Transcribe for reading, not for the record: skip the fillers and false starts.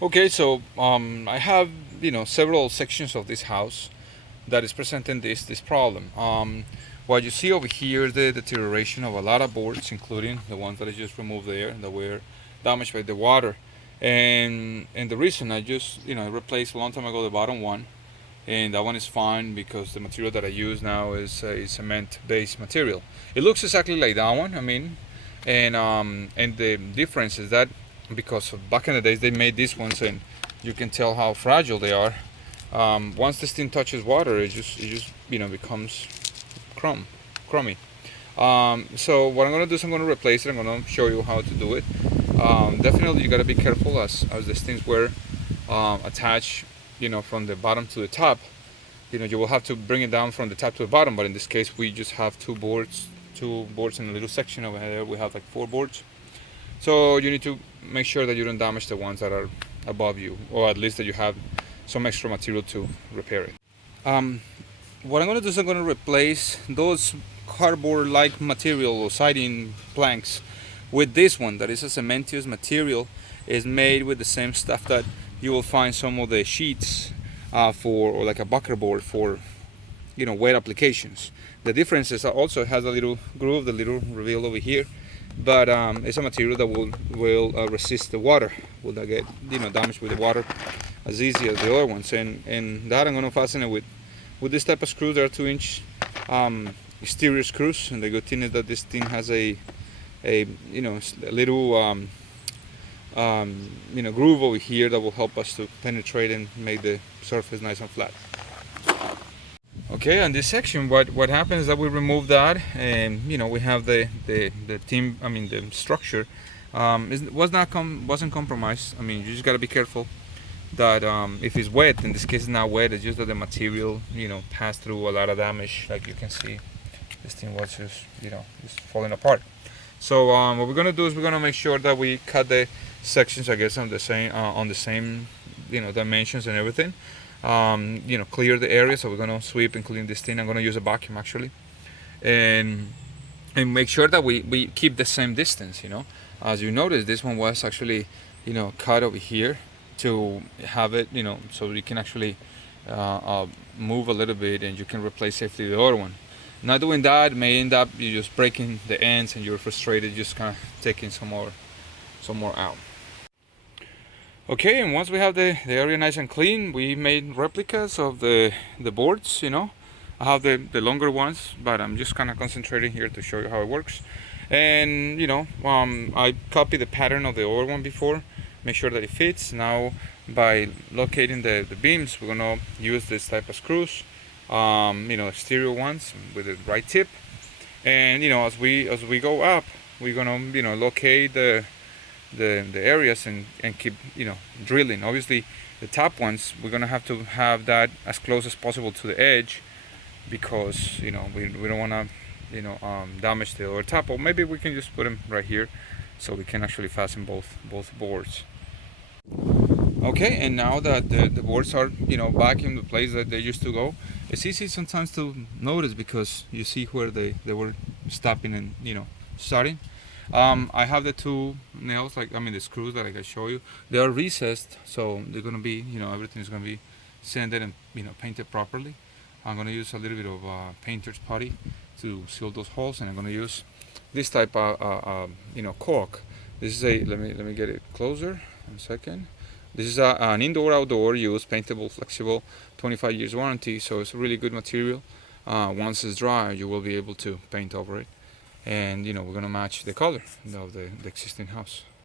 Okay, so I have several sections of this house that is presenting this problem. What you see over here is the deterioration of a lot of boards, including the ones that I just removed there that were damaged by the water. And the reason I just replaced a long time ago the bottom one, and that one is fine because the material that I use now is a cement-based material. It looks exactly like that one. I mean, and the difference is that because back in the days they made these ones, and you can tell how fragile they are. Once this thing touches water, it just becomes crummy. So what I'm gonna do is I'm gonna replace it. I'm gonna show you how to do it. Definitely, you gotta be careful as these things were attached, from the bottom to the top. You will have to bring it down from the top to the bottom. But in this case, we just have two boards in a little section over here. We have like four boards. So you need to make sure that you don't damage the ones that are above you, or at least that you have some extra material to repair it. Um, what I'm going to do is I'm going to replace those cardboard-like material or siding planks with this one that is a cementitious material. Is made with the same stuff that you will find some of the sheets for, or like a bucker board for wet applications. The difference is that also it has a little groove, the little reveal over here, but it's a material that will resist the water, will not get damaged with the water as easy as the other ones. And that I'm going to fasten it with this type of screws. They are 2-inch exterior screws, and the good thing is that this thing has a little groove over here that will help us to penetrate and make the surface nice and flat. Okay, on this section, what happens is that we remove that, and we have the team. I mean, the structure wasn't compromised. I mean, you just gotta be careful that if it's wet, in this case it's not wet. It's just that the material passed through a lot of damage. Like you can see, this thing was just falling apart. So what we're gonna do is we're gonna make sure that we cut the sections, I guess, on the same dimensions and everything. Clear the area. So we're gonna sweep, including this thing. I'm gonna use a vacuum actually, and make sure that we keep the same distance. As you notice, this one was actually cut over here to have it so you can actually move a little bit, and you can replace safely the other one. Not doing that may end up you just breaking the ends, and you're frustrated, just kind of taking some more out. Okay, and once we have the area nice and clean, we made replicas of the boards. I have the longer ones, but I'm just kind of concentrating here to show you how it works. And I copied the pattern of the other one before, make sure that it fits. Now, by locating the beams, we're gonna use this type of screws, exterior ones with the right tip. And as we go up, we're gonna locate the areas and keep drilling. Obviously, the top ones we're gonna have to have that as close as possible to the edge, because we don't want to damage the other top. Or maybe we can just put them right here, so we can actually fasten both boards. Okay, and now that the boards are back in the place that they used to go, it's easy sometimes to notice because you see where they were stopping and starting. I have the two nails, the screws that I can show you. They are recessed, so they're gonna be, everything is gonna be sanded and painted properly. I'm gonna use a little bit of painter's putty to seal those holes, and I'm gonna use this type of caulk. This is a let me get it closer. 1 second. This is an indoor-outdoor use, paintable, flexible, 25 years warranty. So it's a really good material. Once it's dry, you will be able to paint over it, and we're gonna match the color of the existing house.